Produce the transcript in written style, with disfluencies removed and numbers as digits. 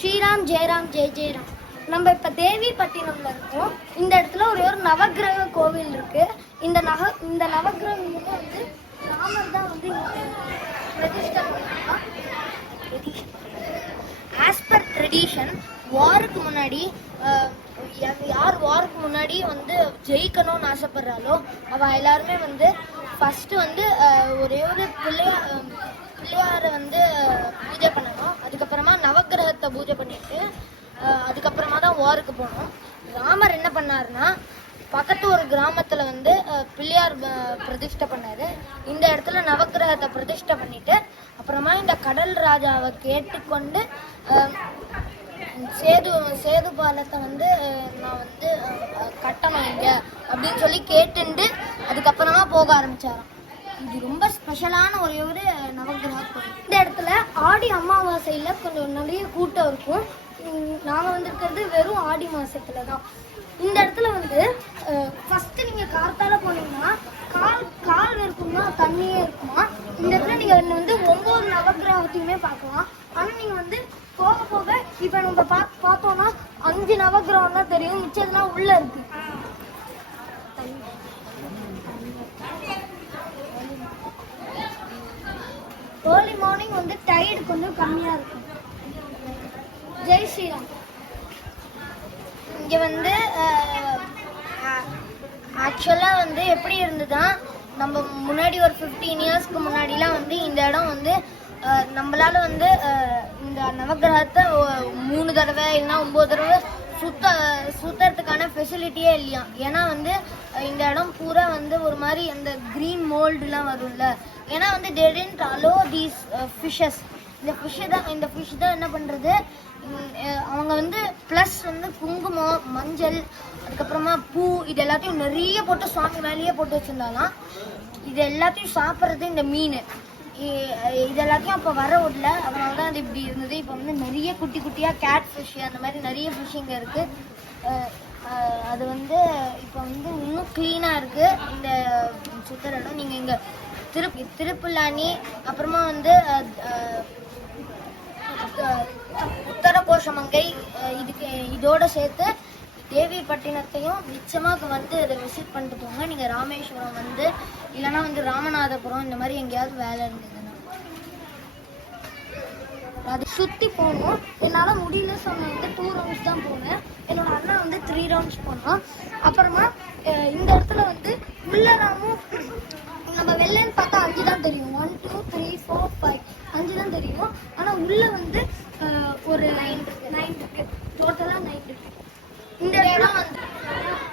ஸ்ரீராம் ஜெயராம் ஜெய் ஜெயராம். நம்ம இப்போ தேவிப்பட்டினம்ல இருக்கோம். இந்த இடத்துல ஒரே ஒரு நவக்கிரக கோவில் இருக்கு. இந்த நவக்கிரகம் வந்து ராமர் தான் வந்து பிரதிஷ்டை பண்ணாங்க. ஆஸ் பர் ட்ரெடிஷன் வாருக்கு முன்னாடி யார் வாருக்கு முன்னாடி வந்து ஜெயிக்கணும்னு ஆசைப்படுறாளோ அவள் எல்லாருமே வந்து ஃபஸ்ட்டு வந்து ஒரே ஒரு பிள்ளையாரை வந்து பூஜை பண்ணணும். அதுக்கப்புறமா நவக்கிரகத்தை பூஜை பண்ணிட்டு அதுக்கப்புறமா தான் வாருக்கு போகணும். ராமர் என்ன பண்ணாருன்னா பக்கத்து ஒரு கிராமத்தில் வந்து பிள்ளையார் பிரதிஷ்டை பண்ணாரு. இந்த இடத்துல நவக்கிரகத்தை பிரதிஷ்டை பண்ணிட்டு அப்புறமா இந்த கடல் ராஜாவை கேட்டுக்கொண்டு சேது பாலத்தை வந்து நான் வந்து கட்டணும் இங்க அப்படின்னு சொல்லி கேட்டுண்டு அதுக்கப்புறமா போக ஆரம்பிச்சாராம். இது ரொம்ப ஸ்பெஷலான ஒரு நவக்கிரக கோவில். இந்த இடத்துல ஆடி அமாவாசையில கொஞ்சம் நிறைய கூட்டம் இருக்கும். நாங்கள் வந்திருக்கிறது வெறும் ஆடி மாசத்துல தான். இந்த இடத்துல வந்து ஃபர்ஸ்ட் நீங்க கார்த்தால போனீங்கன்னா கால் இருக்குமா தண்ணியே இருக்குமா. இந்த இடத்துல நீங்க வந்து 9 நவக்கிரகத்தையுமே பார்க்கலாம். ஆனா நீங்க வந்து போக போக இப்ப நம்ம பார்த்தோம்னா 5 நவக்கிரகம் தான் தெரியும், மிச்சதுலாம் உள்ள இருக்கு. ஏர்லி மார்னிங் வந்து டைடு கொஞ்சம் கம்மியா இருக்கும். ஜெய் ஸ்ரீராம். இங்க வந்து ஆக்சுவலா வந்து எப்படி இருந்ததுன்னா நம்ம முன்னாடி ஒரு 15 இயர்ஸ்க்கு முன்னாடிலாம் வந்து இந்த இடம் வந்து நம்மளால வந்து இந்த நவக்கிரகத்தை 3 தடவை இல்லைன்னா 9 தடவை சுத்தறதுக்கான ஃபெசிலிட்டியே இல்லையா. ஏன்னா வந்து இந்த இடம் பூரா வந்து ஒரு மாதிரி அந்த கிரீன் மோல்டுலாம் வரும்ல. ஏன்னா வந்து they didn't allow these fishes. இந்த ஃபிஷ் தான் என்ன பண்ணுறது, அவங்க வந்து ப்ளஸ் வந்து குங்குமம் மஞ்சள் அதுக்கப்புறமா பூ இது எல்லாத்தையும் நிறைய போட்டு சுவாமி மேலேயே போட்டு வச்சுருந்தாலாம். இது எல்லாத்தையும் சாப்பிட்றது இந்த மீன் இது எல்லாத்தையும் அப்போ வர விடல. அதனால தான் அது இப்படி இருந்தது. இப்போ வந்து நிறைய குட்டி குட்டியாக கேட் ஃபிஷ் அந்த மாதிரி நிறைய ஃபிஷ் இங்கே இருக்குது. அது வந்து இப்போ வந்து இன்னும் க்ளீனாக இருக்குது இந்த சுத்தர இடம். நீங்கள் இங்கே திருப்புல்லானி அப்புறமா வந்து உத்தரகோஷமங்கை இதோட சேர்த்து தேவிப்பட்டினத்தையும் நிச்சயமாக வந்து இதை விசிட் பண்ணிட்டு போங்க. நீங்கள் ராமேஸ்வரம் வந்து இல்லைன்னா வந்து ராமநாதபுரம் இந்த மாதிரி எங்கேயாவது வேலை இருந்ததுன்னா அது சுற்றி போகணும். என்னால் முடியல சொன்ன வந்து 2 ரவுண்ட்ஸ் தான் போனேன். என்னோட அண்ணா வந்து 3 ரவுண்ட்ஸ் போனான். அப்புறமா இந்த இடத்துல வந்து உள்ளராமும் நம்ம வெள்ளைன்னு பார்த்தா 5 தான் தெரியும். 1 2 3 4 5 5 தான் தெரியும். ஆனால் உள்ள வந்து ஒரு